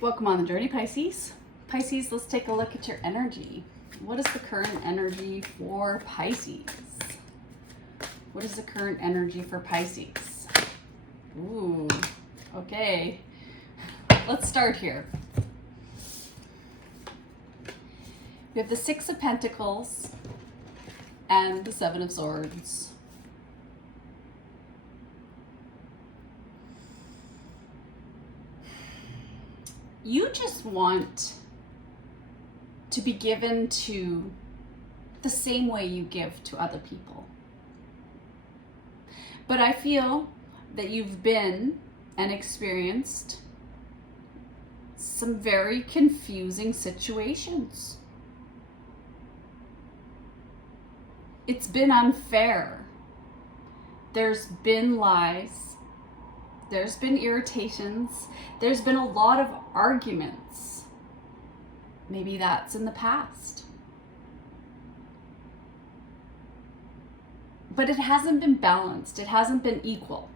Welcome on the journey, Pisces. Pisces, let's take a look at your energy. What is the current energy for Pisces? What is the current energy for Pisces? Ooh, okay. Let's start here. We have the Six of Pentacles and the Seven of Swords. You just want to be given to the same way you give to other people. But I feel that you've been and experienced some very confusing situations. It's been unfair. There's been lies. There's been irritations. There's been a lot of arguments. Maybe that's in the past. But it hasn't been balanced. It hasn't been equal.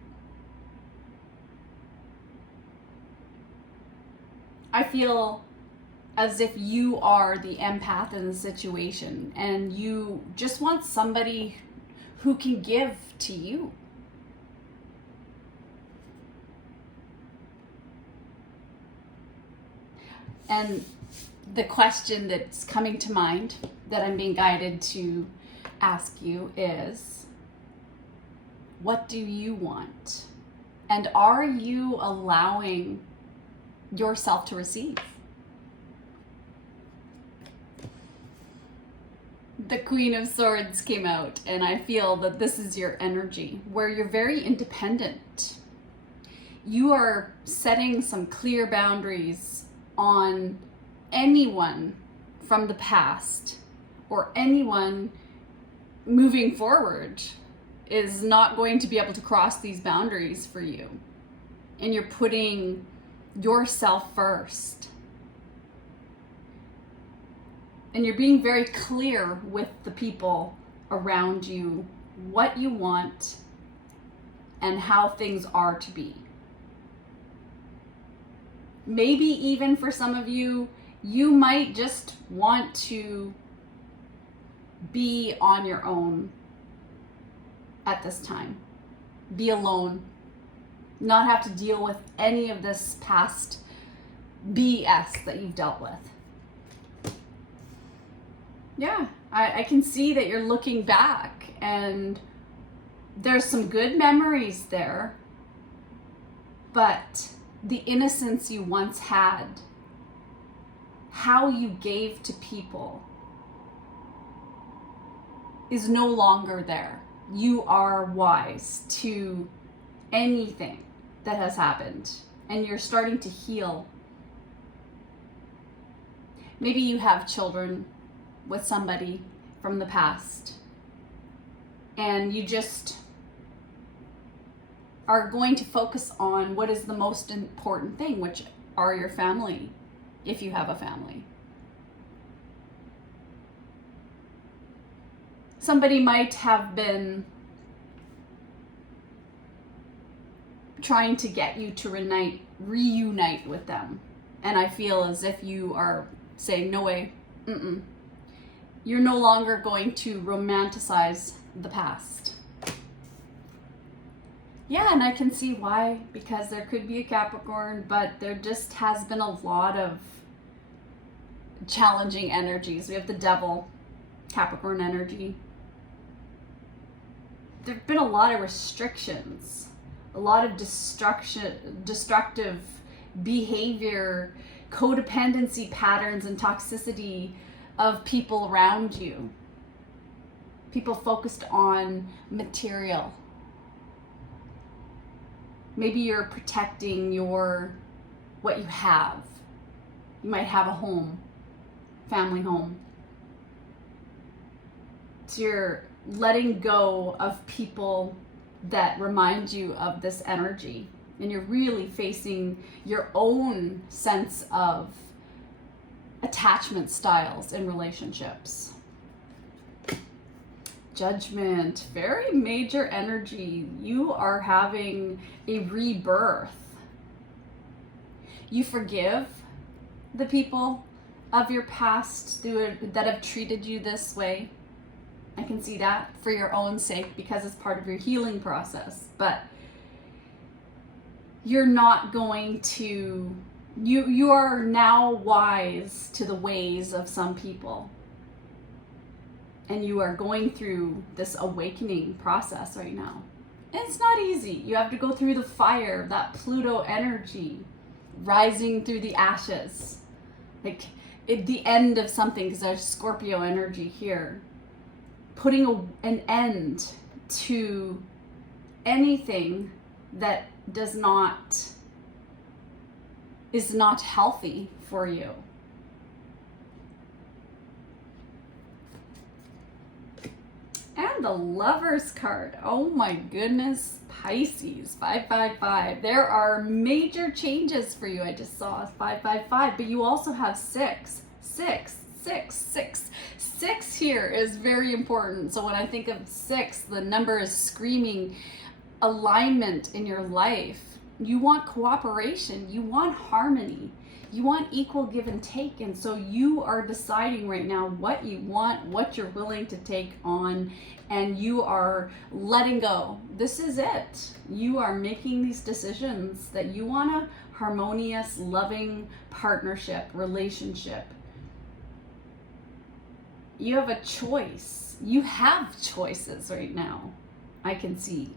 I feel as if you are the empath in the situation and you just want somebody who can give to you. And the question that's coming to mind that I'm being guided to ask you is, what do you want? And are you allowing yourself to receive? The Queen of Swords came out, and I feel that this is your energy, where you're very independent. You are setting some clear boundaries on anyone from the past, or anyone moving forward is not going to be able to cross these boundaries for you. And you're putting yourself first. And you're being very clear with the people around you what you want and how things are to be. Maybe even for some of you, you might just want to be on your own at this time. Be alone. Not have to deal with any of this past BS that you've dealt with. Yeah, I can see that you're looking back and there's some good memories there, but the innocence you once had, how you gave to people, is no longer there. You are wise to anything that has happened, and you're starting to heal. Maybe you have children with somebody from the past, and you just are going to focus on what is the most important thing, which are your family, if you have a family. Somebody might have been trying to get you to reunite with them. And I feel as if you are saying, no way, You're no longer going to romanticize the past. Yeah, and I can see why, because there could be a Capricorn, but there just has been a lot of challenging energies. We have the Devil, Capricorn energy. There have been a lot of restrictions, a lot of destructive behavior, codependency patterns, and toxicity of people around you. People focused on material. Maybe you're protecting what you have. You might have a home, family home. So you're letting go of people that remind you of this energy, and you're really facing your own sense of attachment styles in relationships. Judgment, very major energy. You are having a rebirth. You forgive the people of your past that have treated you this way. I can see that for your own sake because it's part of your healing process. But you're not going to, you are now wise to the ways of some people. And you are going through this awakening process right now. And it's not easy. You have to go through the fire, that Pluto energy, rising through the ashes. Like at the end of something, because there's Scorpio energy here. Putting an end to anything that is not healthy for you. And the Lovers card. Oh my goodness, Pisces, 555. There are major changes for you. I just saw 555, but you also have 6. 6 here is very important. So when I think of 6, the number is screaming alignment in your life. You want cooperation. You want harmony. You want equal give and take. And so you are deciding right now what you want, what you're willing to take on, and you are letting go. This is it. You are making these decisions that you want a harmonious, loving partnership, relationship. You have a choice. You have choices right now, I can see.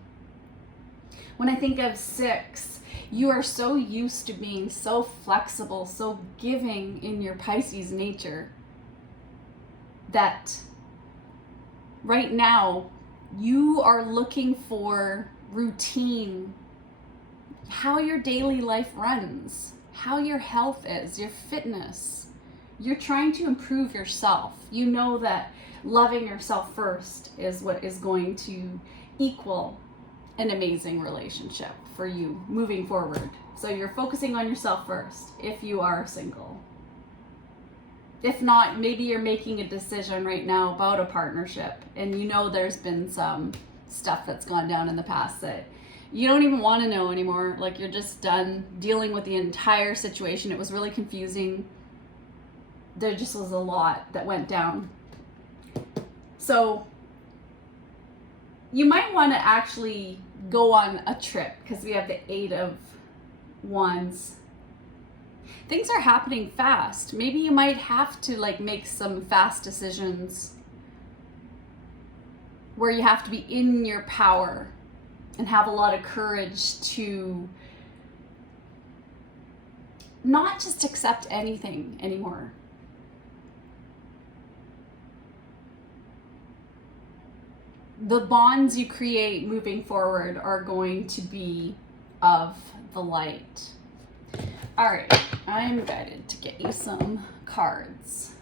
When I think of 6, you are so used to being so flexible, so giving in your Pisces nature that right now you are looking for routine, how your daily life runs, how your health is, your fitness. You're trying to improve yourself. You know that loving yourself first is what is going to equal an amazing relationship for you moving forward. So you're focusing on yourself first if you are single. If not, maybe you're making a decision right now about a partnership and you know there's been some stuff that's gone down in the past that you don't even want to know anymore. Like you're just done dealing with the entire situation. It was really confusing. There just was a lot that went down. So you might want to actually go on a trip because we have the 8 of Wands. Things are happening fast. Maybe you might have to make some fast decisions where you have to be in your power and have a lot of courage to not just accept anything anymore. The bonds you create moving forward are going to be of the light. All right, I'm guided to get you some cards.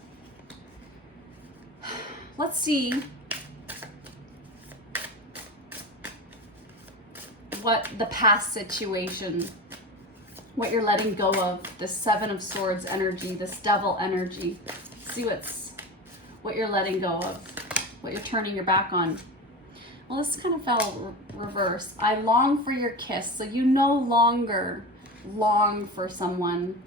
Let's see what the past situation, what you're letting go of, the 7 of Swords energy, this Devil energy. See what you're letting go of, what you're turning your back on. Well, this kind of fell reverse. I long for your kiss. So you no longer long for someone.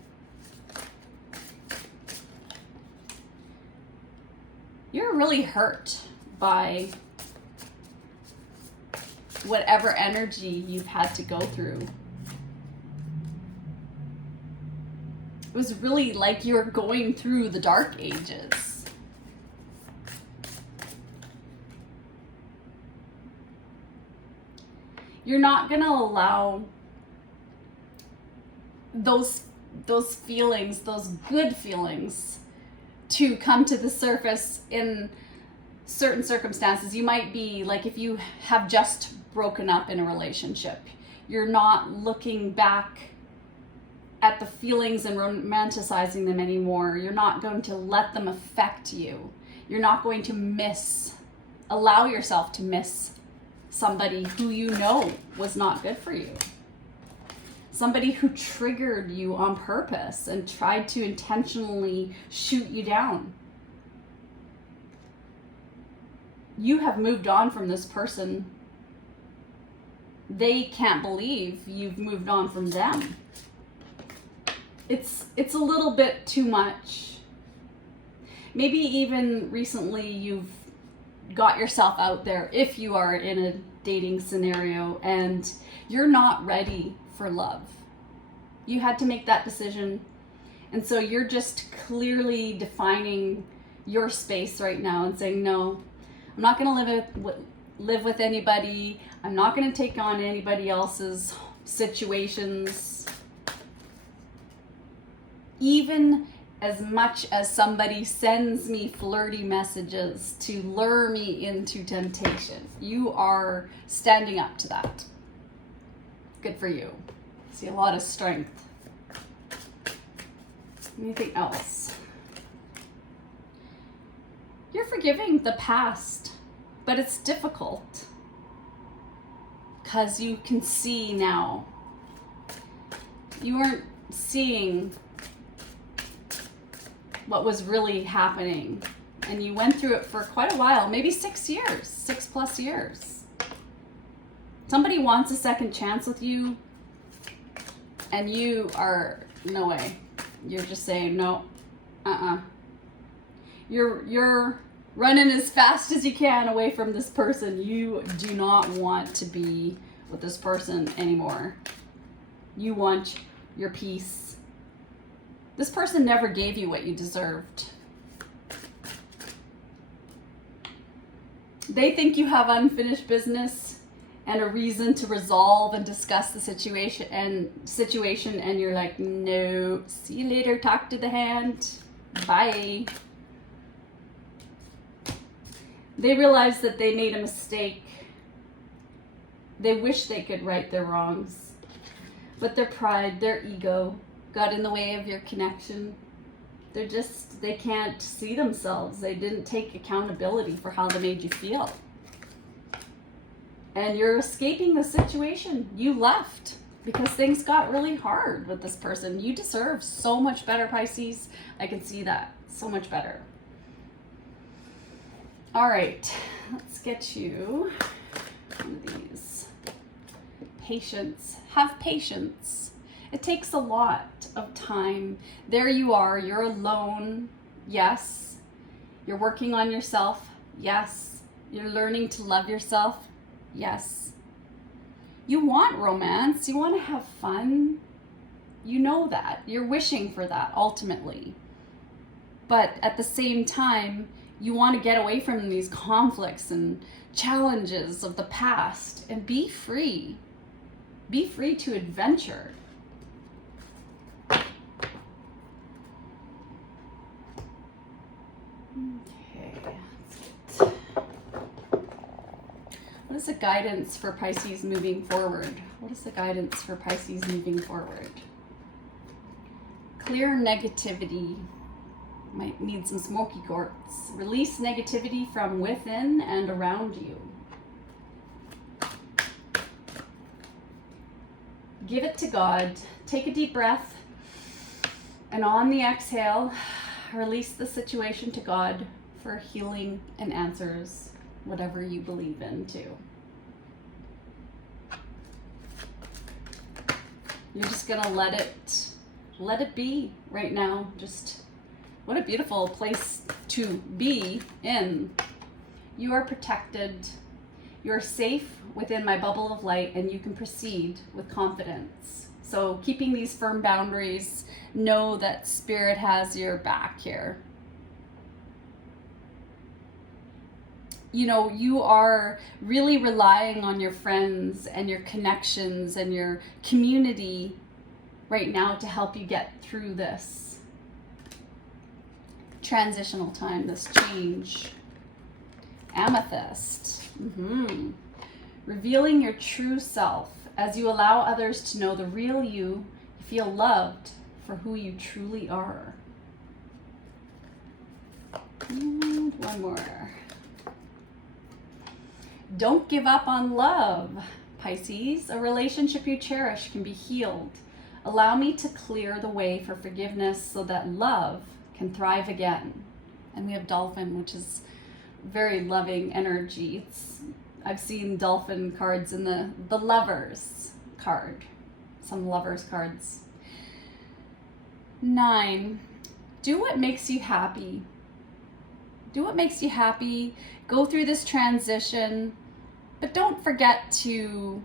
You're really hurt by whatever energy you've had to go through. It was really like you were going through the dark ages. You're not going to allow those feelings, those good feelings, to come to the surface in certain circumstances. You might be like, if you have just broken up in a relationship, you're not looking back at the feelings and romanticizing them anymore. You're not going to let them affect you. You're not going to allow yourself to miss somebody who you know was not good for you. Somebody who triggered you on purpose and tried to intentionally shoot you down. You have moved on from this person. They can't believe you've moved on from them. it's a little bit too much. Maybe even recently you've got yourself out there, if you are in a dating scenario and you're not ready for love. You had to make that decision, and so you're just clearly defining your space right now and saying, no, I'm not going to live with anybody. I'm not going to take on anybody else's situations. Even as much as somebody sends me flirty messages to lure me into temptation, you are standing up to that. Good for you. See a lot of strength. Anything else? You're forgiving the past, but it's difficult because you can see now. You weren't seeing what was really happening, and you went through it for quite a while, maybe 6 years, 6+ years. Somebody wants a second chance with you, and you are, no way. You're just saying, no, You're running as fast as you can away from this person. You do not want to be with this person anymore. You want your peace. This person never gave you what you deserved. They think you have unfinished business and a reason to resolve and discuss the situation, and you're like, no, see you later, talk to the hand, bye. They realize that they made a mistake. They wish they could right their wrongs, but their pride, their ego got in the way of your connection. They can't see themselves. They didn't take accountability for how they made you feel. And you're escaping the situation. You left because things got really hard with this person. You deserve so much better, Pisces. I can see that. So much better. All right, let's get you one of these. Patience. Have patience. It takes a lot of time. There you are, you're alone. Yes. You're working on yourself. Yes. You're learning to love yourself. Yes. You want romance. You want to have fun. You know that. You're wishing for that ultimately. But at the same time, you want to get away from these conflicts and challenges of the past and be free. Be free to adventure. Okay, let's get... What is the guidance for Pisces moving forward? What is the guidance for Pisces moving forward? Clear negativity. Might need some smoky quartz. Release negativity from within and around you. Give it to God. Take a deep breath. And on the exhale, release the situation to God for healing and answers, whatever you believe in too. You're just gonna let it be right now. Just what a beautiful place to be in. You are protected. You're safe within my bubble of light, and you can proceed with confidence. So keeping these firm boundaries, know that Spirit has your back here. You know, you are really relying on your friends and your connections and your community right now to help you get through this transitional time, this change. Amethyst. Revealing your true self. As you allow others to know the real you, you feel loved for who you truly are. And one more. Don't give up on love, Pisces. A relationship you cherish can be healed. Allow me to clear the way for forgiveness so that love can thrive again. And we have Dolphin, which is very loving energy. I've seen Dolphin cards in the Lovers card, some Lovers cards. 9, do what makes you happy. Do what makes you happy. Go through this transition, but don't forget to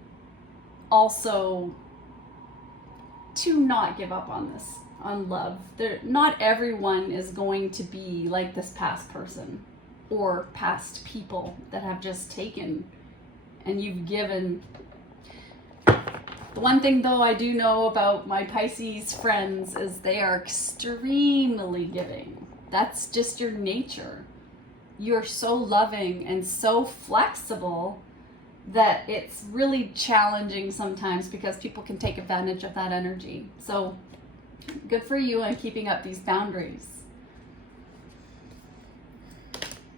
also to not give up on this, on love. Not everyone is going to be like this past person or past people that have just taken and you've given. The one thing though I do know about my Pisces friends is they are extremely giving. That's just your nature. You're so loving and so flexible that it's really challenging sometimes because people can take advantage of that energy. So good for you on keeping up these boundaries.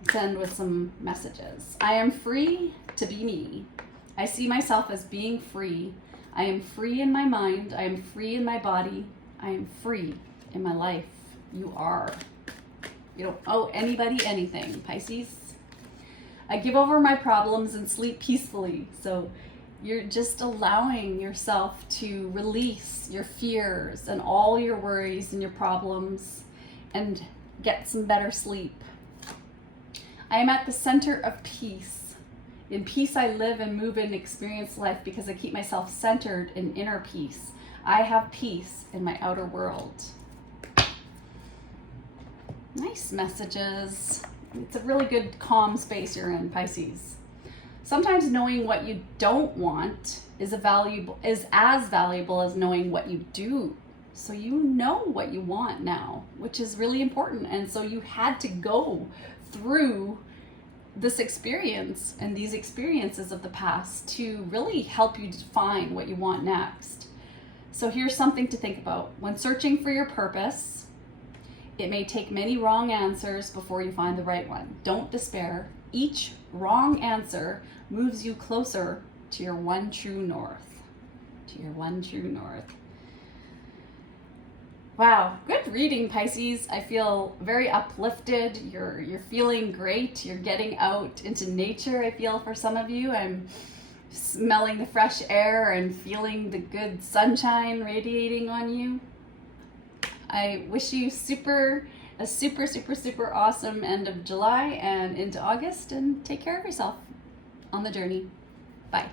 Let's end with some messages. I am free to be me. I see myself as being free. I am free in my mind. I am free in my body. I am free in my life. You are. You don't owe anybody anything, Pisces. I give over my problems and sleep peacefully. So you're just allowing yourself to release your fears and all your worries and your problems and get some better sleep. I am at the center of peace. In peace I live and move and experience life because I keep myself centered in inner peace. I have peace in my outer world. Nice messages. It's a really good calm space you're in, Pisces. Sometimes knowing what you don't want is as valuable as knowing what you do. So you know what you want now, which is really important. And so you had to go through this experience and these experiences of the past to really help you define what you want next. So here's something to think about. When searching for your purpose, it may take many wrong answers before you find the right one. Don't despair. Each wrong answer moves you closer to your one true north. To your one true north. Wow, good reading, Pisces. I feel very uplifted. You're feeling great. You're getting out into nature, I feel, for some of you. I'm smelling the fresh air and feeling the good sunshine radiating on you. I wish you a super awesome end of July and into August, and take care of yourself on the journey. Bye.